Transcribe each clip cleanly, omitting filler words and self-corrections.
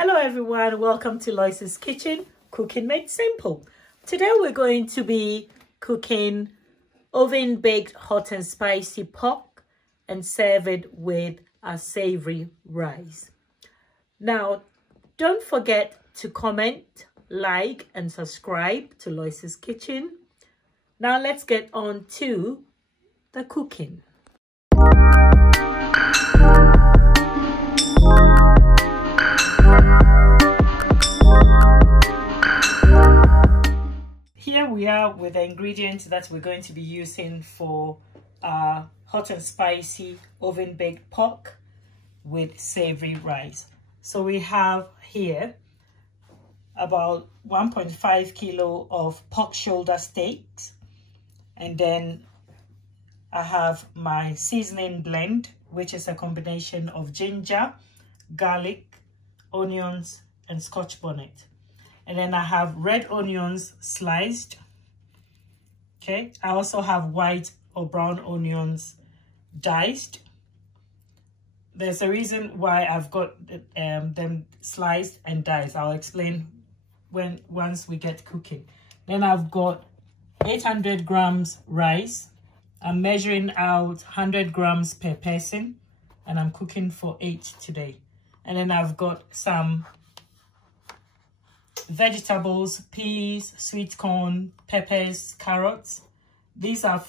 Hello everyone, welcome to Lois's Kitchen, Cooking Made Simple. Today we're going to be cooking oven baked hot and spicy pork and serve it with a savory rice. Now, don't forget to comment, like and subscribe to Lois's Kitchen. Now let's get on to the cooking. Here we are with the ingredients that we're going to be using for hot and spicy oven baked pork with savory rice. So we have here about 1.5 kilo of pork shoulder steaks, and then I have my seasoning blend, which is a combination of ginger, garlic, onions and Scotch bonnet. And then I have red onions sliced. Okay, I also have white or brown onions diced. There's a reason why I've got them sliced and diced. I'll explain once we get cooking. Then I've got 800 grams rice. I'm measuring out 100 grams per person, and I'm cooking for 8 today. And then I've got some vegetables, peas, sweet corn, peppers, carrots. These are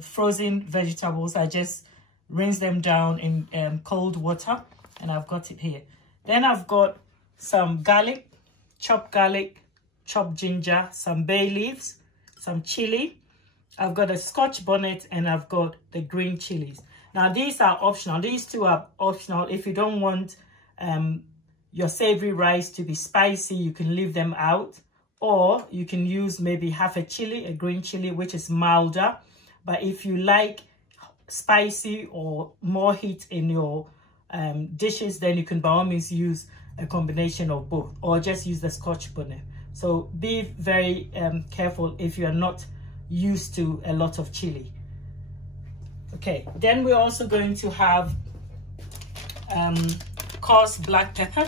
frozen vegetables. I just rinse them down in cold water, and I've got it here. Then I've got some garlic, chopped ginger, some bay leaves, some chili. I've got a Scotch bonnet, and I've got the green chilies. Now these are optional. These two are optional. If you don't want your savory rice to be spicy, you can leave them out, or you can use maybe half a chili, a green chili, which is milder. But if you like spicy or more heat in your dishes, then you can by all means use a combination of both, or just use the Scotch bonnet. So be very careful if you are not used to a lot of chili. Okay, then we're also going to have coarse black pepper,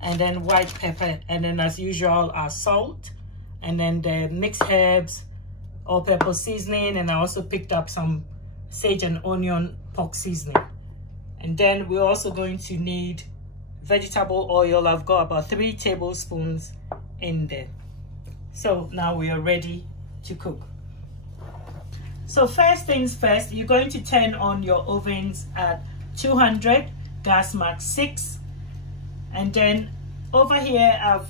and then white pepper, and then as usual our salt, and then the mixed herbs, all-purpose seasoning, and I also picked up some sage and onion pork seasoning. And then we're also going to need vegetable oil. I've got about 3 tablespoons in there. So now we are ready to cook. So first things first, you're going to turn on your ovens at 200, gas mark 6. And then over here, I've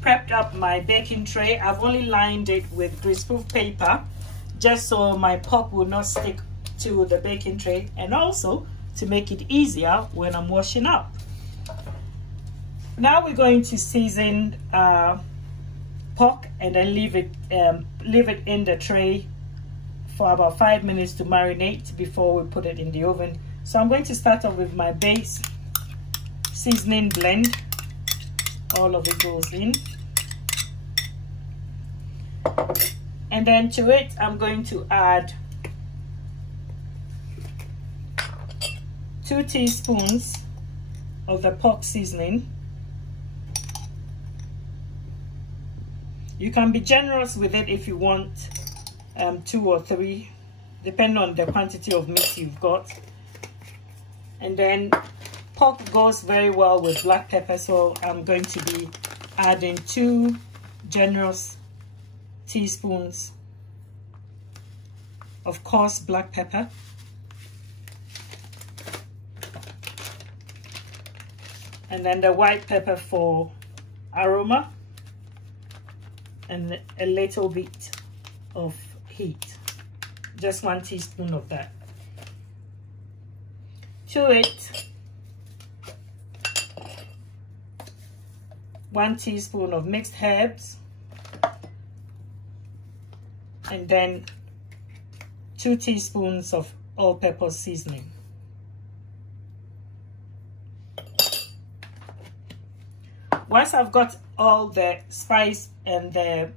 prepped up my baking tray. I've only lined it with greaseproof paper, just so my pork will not stick to the baking tray, and also to make it easier when I'm washing up. Now we're going to season pork, and then leave it in the tray for about 5 minutes to marinate before we put it in the oven. So I'm going to start off with my base seasoning blend. All of it goes in, and then to it I'm going to add 2 teaspoons of the pork seasoning. You can be generous with it if you want 2 or 3, depending on the quantity of meat you've got. And then pork goes very well with black pepper, so I'm going to be adding 2 generous teaspoons of coarse black pepper, and then the white pepper for aroma, and a little bit of heat, just 1 teaspoon of that. To it, 1 teaspoon of mixed herbs, and then 2 teaspoons of all-purpose seasoning. Once I've got all the spice and the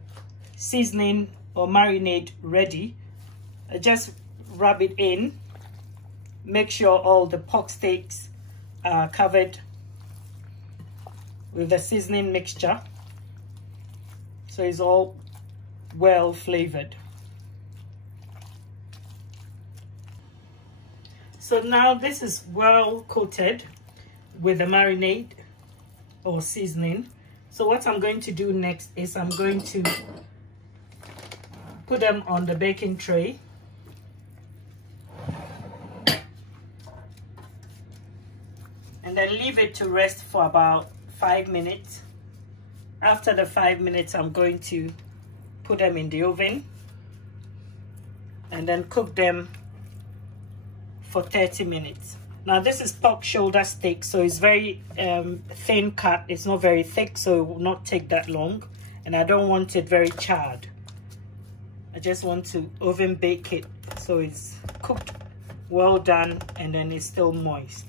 seasoning or marinade ready, I just rub it in. Make sure all the pork steaks are covered with the seasoning mixture, so it's all well flavored. So now this is well coated with the marinade or seasoning. So what I'm going to do next is I'm going to put them on the baking tray. And then leave it to rest for about 5 minutes. After the 5 minutes, I'm going to put them in the oven and then cook them for 30 minutes. Now this is pork shoulder steak, so it's very thin cut. It's not very thick, so it will not take that long. And I don't want it very charred. I just want to oven bake it so it's cooked, well done, and then it's still moist.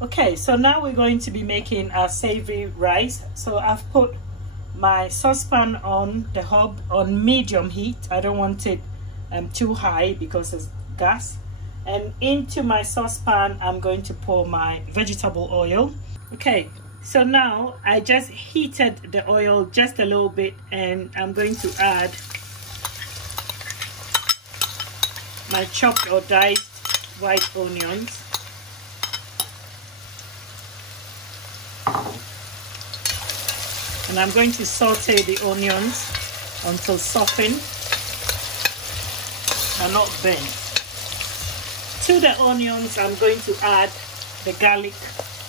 Okay, so now we're going to be making our savory rice. So I've put my saucepan on the hob on medium heat. I don't want it too high because it's gas. And into my saucepan, I'm going to pour my vegetable oil. Okay, so now I just heated the oil just a little bit, and I'm going to add my chopped or diced white onions. And I'm going to saute the onions until softened and not burnt. To the onions, I'm going to add the garlic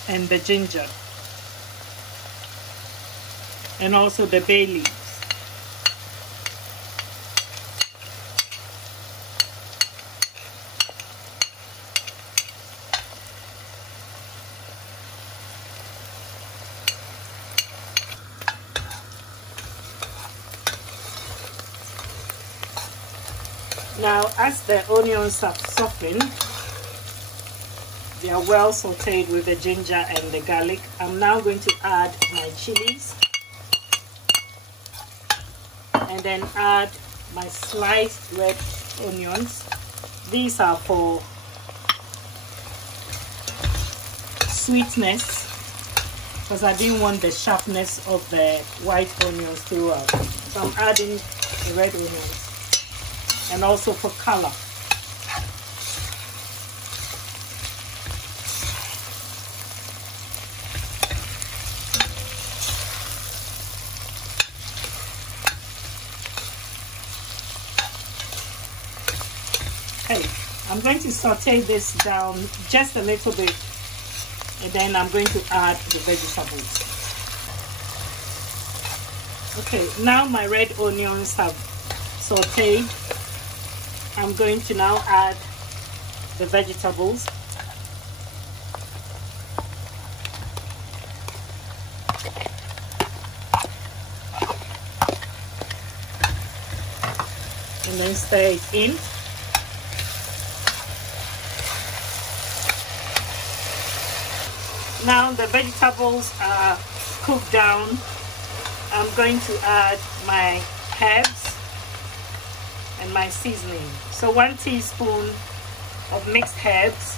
and the ginger, and also the bay leaves. Now, as the onions have softened, they are well sauteed with the ginger and the garlic. I'm now going to add my chilies and then add my sliced red onions. These are for sweetness because I didn't want the sharpness of the white onions throughout. So I'm adding the red onions. And also for color. Okay, I'm going to saute this down just a little bit, and then I'm going to add the vegetables. Okay, now my red onions have sauteed. I'm going to now add the vegetables. And then stir it in. Now the vegetables are cooked down. I'm going to add my herbs and my seasoning. So 1 teaspoon of mixed herbs,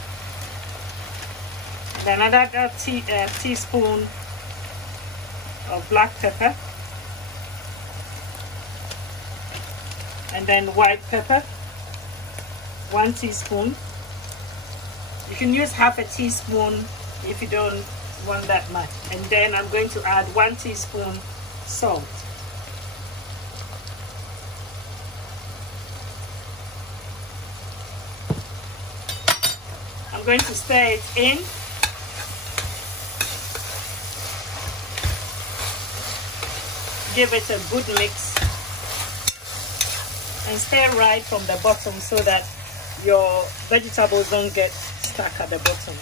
and then another teaspoon of black pepper, and then white pepper, 1 teaspoon. You can use half a teaspoon if you don't want that much. And then I'm going to add 1 teaspoon salt. I'm going to stir it in. Give it a good mix and stir right from the bottom so that your vegetables don't get stuck at the bottom.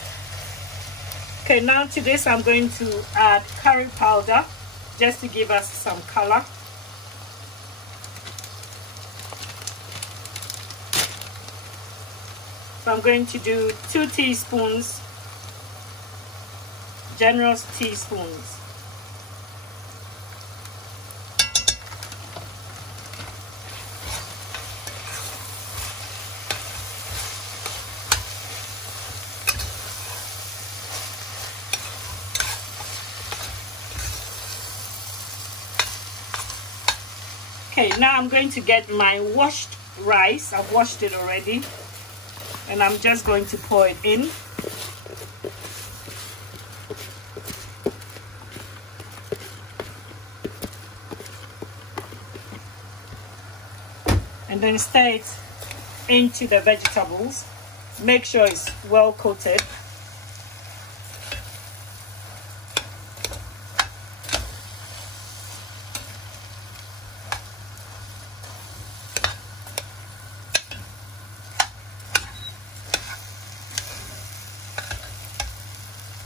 Okay, now to this I'm going to add curry powder just to give us some color. So I'm going to do 2 teaspoons, generous teaspoons. Okay, now I'm going to get my washed rice. I've washed it already, and I'm just going to pour it in. And then stir it into the vegetables. Make sure it's well coated.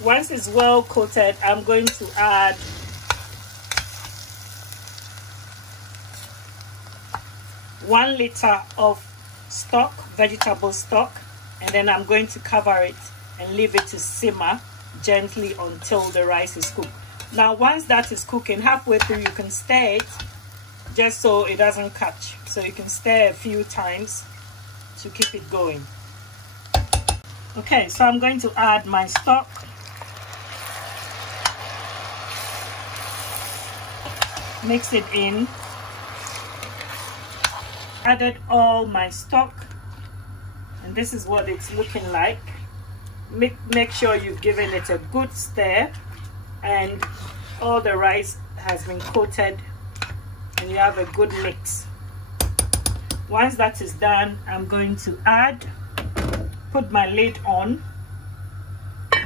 Once it's well coated, I'm going to add one liter of stock, vegetable stock, and then I'm going to cover it and leave it to simmer gently until the rice is cooked. Now once that is cooking, halfway through you can stir it just so it doesn't catch. So you can stir a few times to keep it going. Okay, so I'm going to add my stock. Mix it in. Added all my stock, and this is what it's looking like. Make sure you've given it a good stir and all the rice has been coated and you have a good mix. Once that is done, I'm going to put my lid on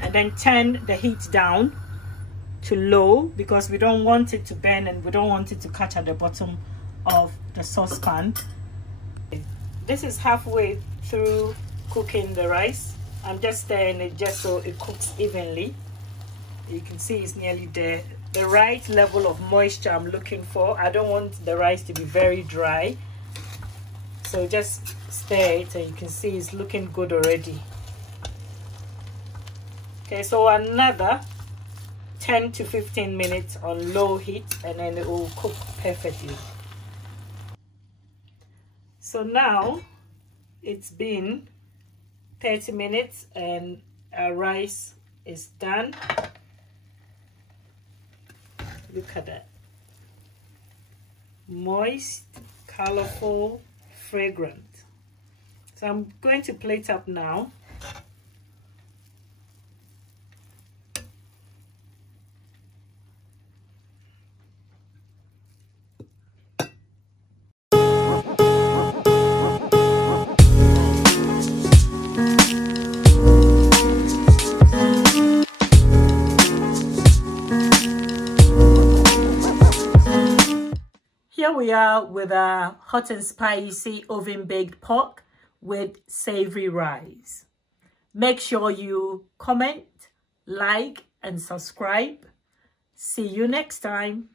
and then turn the heat down to low because we don't want it to burn and we don't want it to catch at the bottom of the saucepan. This is halfway through cooking the rice. I'm just stirring it just so it cooks evenly. You can see it's nearly there. The right level of moisture I'm looking for. I don't want the rice to be very dry. So just stir it and you can see it's looking good already. Okay, so another 10 to 15 minutes on low heat and then it will cook perfectly. So now it's been 30 minutes and our rice is done. Look at that. Moist, colorful, fragrant. So I'm going to plate up now. Here we are with a hot and spicy oven baked pork with savory rice. Make sure you comment, like, and subscribe. See you next time.